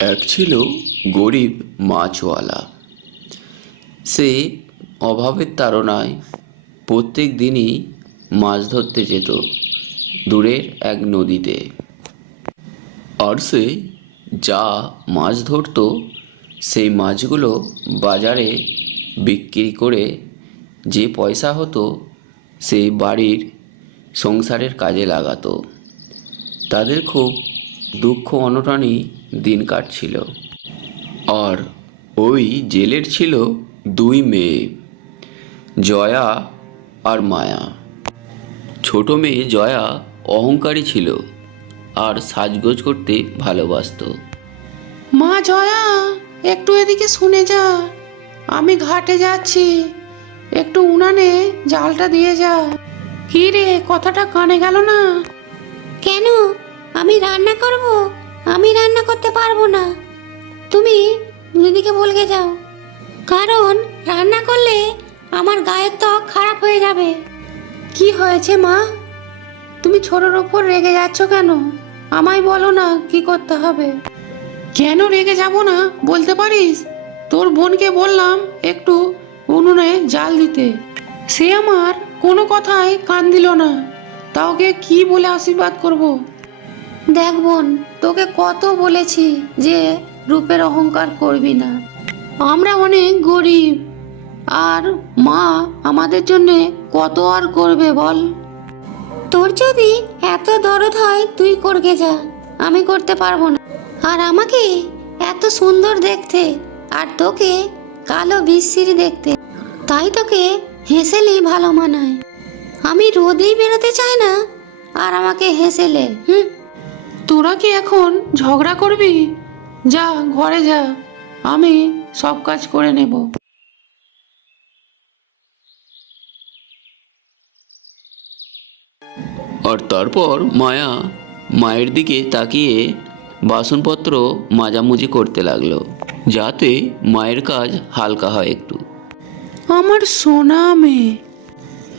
এক ছিল গরিব মাছওয়ালা। সে অভাবের তাড়নায় প্রত্যেক দিনই মাছ ধরতে যেত দূরের এক নদীতে। আর সে যা মাছ ধরতো, সেই মাছগুলো বাজারে বিক্রি করে যে পয়সা হতো, সেই বাড়ির সংসারের কাজে লাগাতো। তাদের খুব দুঃখ অনটনই দিন কাটছিল। আর ওই জেলের ছিল দুই মেয়ে জয়া আর মায়া। ছোট মেয়ে জয়া অহংকারী ছিল আর সাজগোজ করতে ভালোবাসতো। মা জয়া একটু এদিকে শুনে যা। আমি ঘাটে যাচ্ছি। একটু উনানে জালটা দিয়ে যা। কি রে কথাটা কানে গেল না? কেন? আমি রান্না করব? আমি রান্না করতে পারব না। তুমি দিদিকে বলকে যাও। কারণ রান্না করলে আমার গায়ের ত্বক খারাপ হয়ে যাবে। কি হয়েছে মা? তুমি ছোটর ওপর রেগে যাচ্ছ কেন? আমায় বলো না কি করতে হবে। কেন রেগে যাব না? বলতে পারিস? তোর বোনকে বললাম একটু উনুনে জাল দিতে। সে আমার কোনো কথায় কান দিল না। তা ওকে কি বলে আশীর্বাদ করব। দেখ বোন তোকে কত বলেছি যে রূপের অহংকার করবি না। আমরা অনেক গরিব আর মা আমাদের জন্য কত আর করবে বল? তোর যদি এত দরদ হয় তুই করগে যা আমি করতে পারব না। আর আমাকে এত সুন্দর দেখতে আর তোকে কালো বিশ্রী দেখতে তাই তোকে হেসেলি ভালো মানায়। আমি রোদেই বেরোতে চাই না আর আমাকে হেসেলে হুম? তোরা কি এখন ঝগড়া করবি? যা ঘরে যা। আমি সব কাজ করে নেব। আর তারপর মায়া মায়ের দিকে তাকিয়ে বাসনপত্র মাজামুজি করতে লাগল যাতে মায়ের কাজ হালকা হয় একটু। আমার সোনা মেয়ে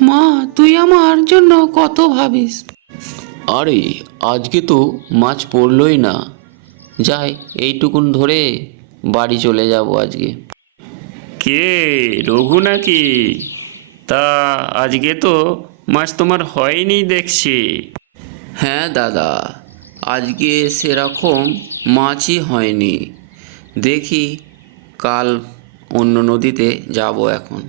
মা তুই আমার জন্য কত ভাবিস। আরে আজকে তো মাছ পড়লই না। যাই এইটুকুন ধরে বাড়ি চলে যাব আজকে। কে? রঘু নাকি? তা আজকে তো মাছ তোমার হয়নি দেখছি। হ্যাঁ দাদা আজকে সেরকম মাছই হয়নি। দেখি কাল অন্য নদীতে যাব এখন।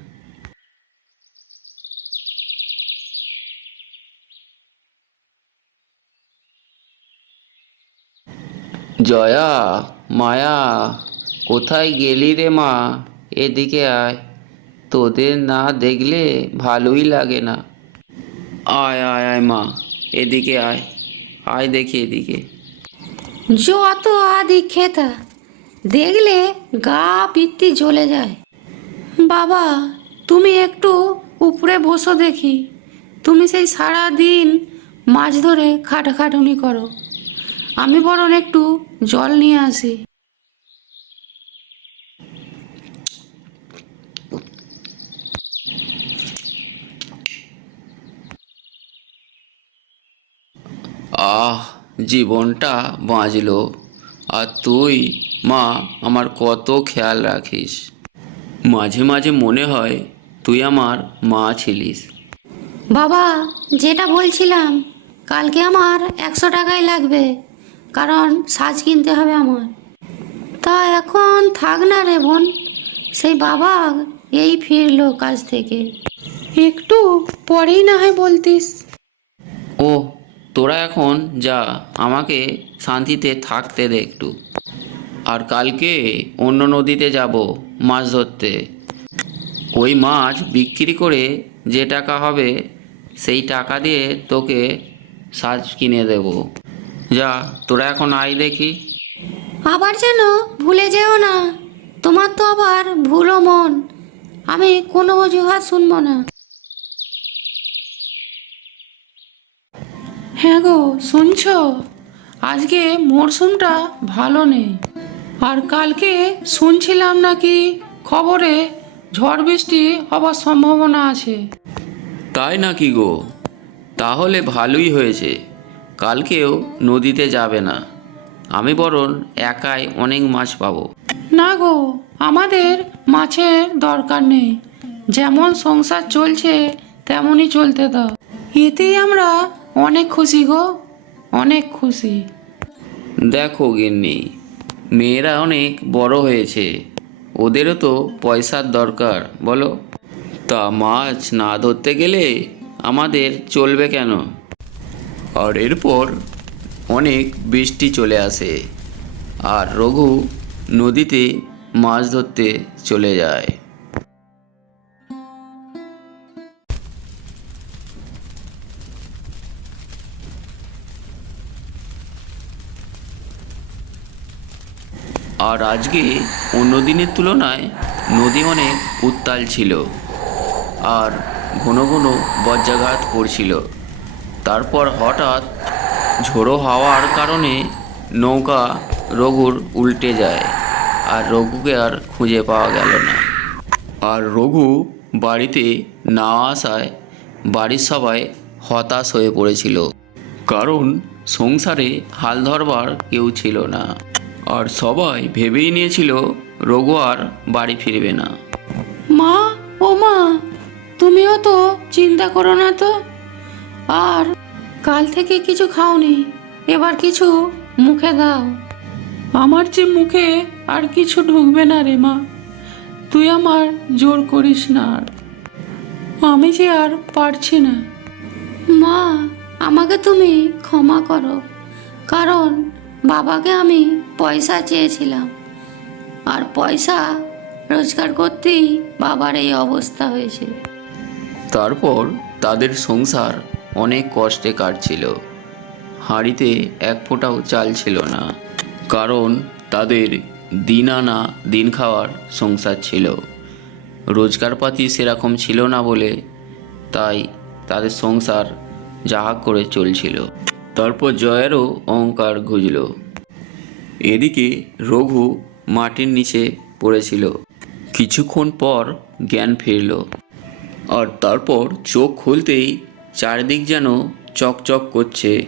জয়া, মায়া, কোথায় গেলি রে মা? এদিকে আয়। তোদের না দেখলে ভালোই লাগে না। আয় আয় আয় মা, এদিকে আয়। আয় দেখি এদিকে। যত আদি খেতা, দেখলে গা পিত্তি জ্বলে যায়। বাবা, তুমি একটু উপরে বসো দেখি। তুমি সেই সারা দিন মাছ ধরে খাটাখাটুনি করো। আমি বরং একটু জল নিয়ে আসি। আহ জীবনটা বাঁচলো। আর তুই মা আমার কত খেয়াল রাখিস। মাঝে মাঝে মনে হয় তুই আমার মা ছিলিস। বাবা যেটা বলছিলাম কালকে আমার একশো টাকাই লাগবে। কারণ সাজ কিনতে হবে আমার। তা এখন থাক না রে বোন সেই বাবা এই ফিরলো কাজ থেকে। একটু পরেই না হয় বলতিস। ও তোরা এখন যা আমাকে শান্তিতে থাকতে দে একটু। আর কালকে অন্য নদীতে যাব মাছ ধরতে। ওই মাছ বিক্রি করে যে টাকা হবে সেই টাকা দিয়ে তোকে সাজ কিনে দেব। যা তোরা এখন আয় দেখি। আবার যেন ভুলে যেও না তোমার তো আবার ভুলো মন। আমি কোনো অজুহাত শুনব না। হ্যাঁ গো শুনছ? আজকে মরশুমটা ভালো নেই। আর কালকে শুনছিলাম নাকি খবরে ঝড় বৃষ্টি হবার সম্ভাবনা আছে। তাই নাকি গো? তাহলে ভালোই হয়েছে। কালকেও নদীতে যাবে না। আমি বরং একাই অনেক মাছ পাবো। না গো আমাদের মাছের দরকার নেই। যেমন সংসার চলছে তেমনই চলতে দাও। এতেই আমরা অনেক খুশি গো অনেক খুশি। দেখো গিন্নি মেয়েরা অনেক বড় হয়েছে। ওদেরও তো পয়সার দরকার বলো। তা মাছ না ধরতে গেলে আমাদের চলবে কেন? আর এরপর অনেক বৃষ্টি চলে আসে আর রঘু নদীতে মাছ ধরতে চলে যায়। আর আজকে অন্য দিনের তুলনায় নদী অনেক উত্তাল ছিল আর ঘন ঘন বজ্রাঘাত পড়ছিল। তারপর হঠাৎ ঝোড়ো হাওয়ার কারণে নৌকা রঘুর উল্টে যায় আর রঘুকে আর খুঁজে পাওয়া গেল না। আর রঘু বাড়িতে না আসায় বাড়ির সবাই হতাশ হয়ে পড়েছিল। কারণ সংসারে হাল ধরবার কেউ ছিল না। আর সবাই ভেবেই নিয়েছিল রঘু আর বাড়ি ফিরবে না। মা, ও মা, তুমিও তো চিন্তা করো না তো। আর কাল থেকে কিছু খাওনি। এবার কিছু মুখে দাও। আমার যে মুখে আর কিছু ঢুকবে না রে মা তুই আমার জোর করিস না আর। আমি যে আর পারছি না। মা আমাকে তুমি ক্ষমা করো কারণ বাবাকে আমি পয়সা চেয়েছিলাম। আর পয়সা রোজগার করতেই বাবার এই অবস্থা হয়েছে। তারপর তাদের সংসার অনেক কষ্টে কাটছিল। হাঁড়িতে এক ফোঁটাও চাল ছিল না, কারণ তাদের দিন আনা দিন খাওয়ার সংসার ছিল। রোজগারপাতি সেরকম ছিল না বলে তাই তাদের সংসার যাহা করে চলছিল, তারপর জয়েরও অহংকার ঘুজল। এদিকে রঘু মাটির নিচে পড়েছিল। কিছুক্ষণ পর জ্ঞান ফিরল, আর তারপর চোখ খুলতেই চারিদিক যেন চকচক করছে।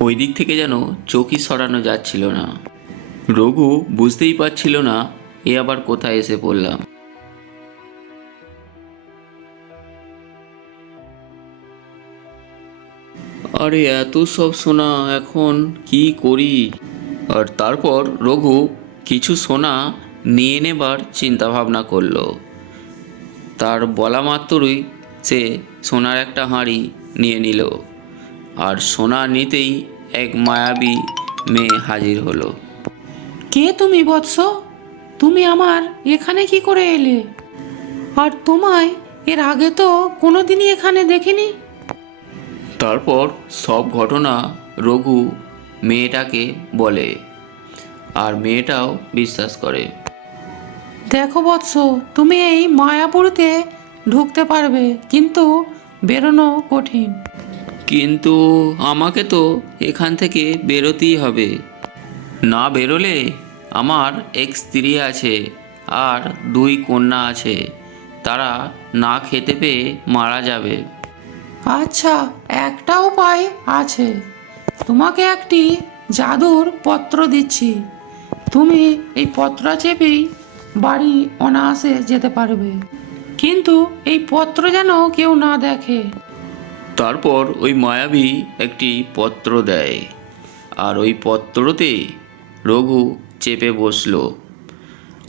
ওই দিক থেকে যেন চোখই সরানো যাচ্ছিল না। রঘু বুঝতেই পারছিল না এ আবার কোথায় এসে পড়লাম। আরে, এত সব সোনা, এখন কি করি? আর তারপর রঘু কিছু সোনা নিয়ে নেবার চিন্তা ভাবনা করল। তার বলা মাত্রই সে সোনার একটা হাঁড়ি নিয়ে নিল। আর সোনা নিতেই এক মায়াবী মেয়ে হাজির হলো। কে তুমি বৎস? তুমি আমার এখানে কি করে এলে? আর তোমায় এর আগে তো কোনোদিনই এখানে দেখিনি। তারপর সব ঘটনা রঘু মেয়েটাকে বলে আর মেয়েটাও বিশ্বাস করে। দেখো বৎস তুমি এই মায়াপুরীতে ঢুকতে পারবে কিন্তু বেরোনো কঠিন। কিন্তু আমাকে তো এখান থেকে বেরোতেই হবে। না বেরোলে আমার এক স্ত্রী আছে আর দুই কন্যা আছে। তারা না খেতে পেয়ে মারা যাবে। আচ্ছা একটা উপায় আছে। তোমাকে একটি জাদুর পত্র দিচ্ছি। তুমি এই পত্র চেপেই বাড়ি অনায়াসে যেতে পারবে। কিন্তু এই পত্র যেন কেউ না দেখে। তারপর ওই মায়াবী একটি পত্র দেয়। আর ওই পত্রতে রঘু চেপে বসল।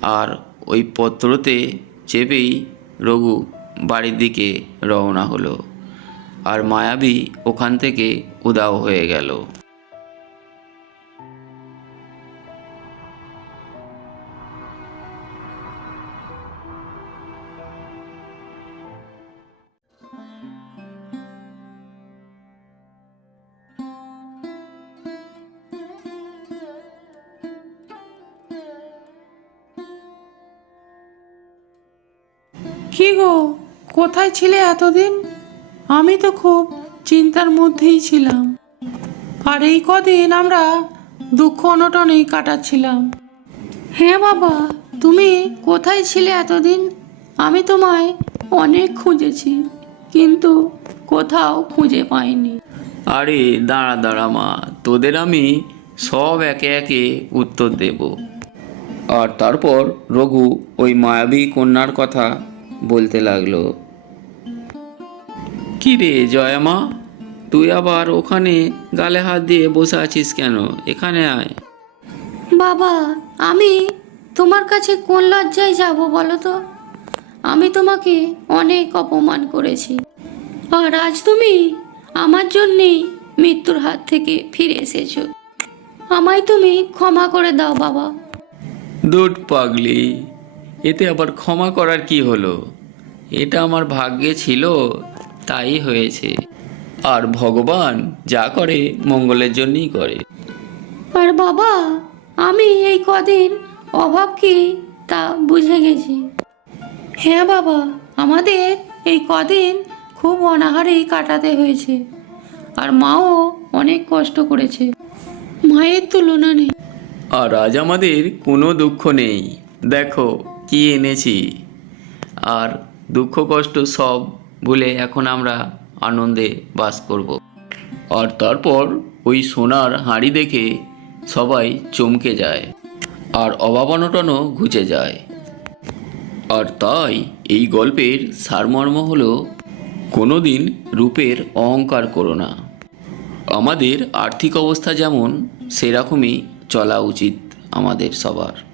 আর ওই পত্রতে চেপেই রঘু বাড়ির দিকে রওনা হলো। আর মায়াবী ওখান থেকে উদাও হয়ে গেল। কি গো? কোথায় ছিলে এতদিন? আমি তো খুব চিন্তার মধ্যেই ছিলাম। আর এই কদিন আমরা দুঃখ অনটনেই কাটাচ্ছিলাম। হ্যাঁ বাবা, তুমি কোথায় ছিলে এতদিন? আমি তোমায় অনেক খুঁজেছি, কিন্তু কোথাও খুঁজে পাইনি। আরে দাঁড়া দাঁড়া মা, তোদের আমি সব একে একে উত্তর দেব। আর তারপর রঘু ওই মায়াবী কন্যার কথা বলতে লাগল। কি রে জয়ামা তুই আবার ওখানে গালে হাত দিয়ে বসে আছিস কেন? এখানে আয়। বাবা আমি তোমার কাছে কোন লজ্জায় যাব বলো তো? আমি তোমাকে অনেক অপমান করেছি। আর আজ তুমি আমার জন্যেই মৃত্যুর হাত থেকে ফিরে এসেছ। আমায় তুমি ক্ষমা করে দাও বাবা। দুধ পাগলি। এতে আবার ক্ষমা করার কি হলো? এটা আমার ভাগ্যে ছিল তাই হয়েছে। আর ভগবান যা করে মঙ্গলের জন্যই করে। আর বাবা আমি এই কদিন অভাব কি তা বুঝে গেছি। হ্যাঁ বাবা আমাদের এই কদিন খুব অনাহারেই কাটাতে হয়েছে। আর মাও অনেক কষ্ট করেছে। মায়ের তুলনা নেই। আর আজ আমাদের কোনো দুঃখ নেই। দেখো কি এনেছি? আর দুঃখ কষ্ট সব ভুলে এখন আমরা আনন্দে বাস করব। আর তারপর ওই সোনার হাঁড়ি দেখে সবাই চমকে যায় আর অভাবানটনও ঘুচে যায়। আর তাই এই গল্পের সারমর্ম হলো, কোনোদিন রূপের অহংকার করো না। আমাদের আর্থিক অবস্থা যেমন, সেরকমই চলা উচিত আমাদের সবার।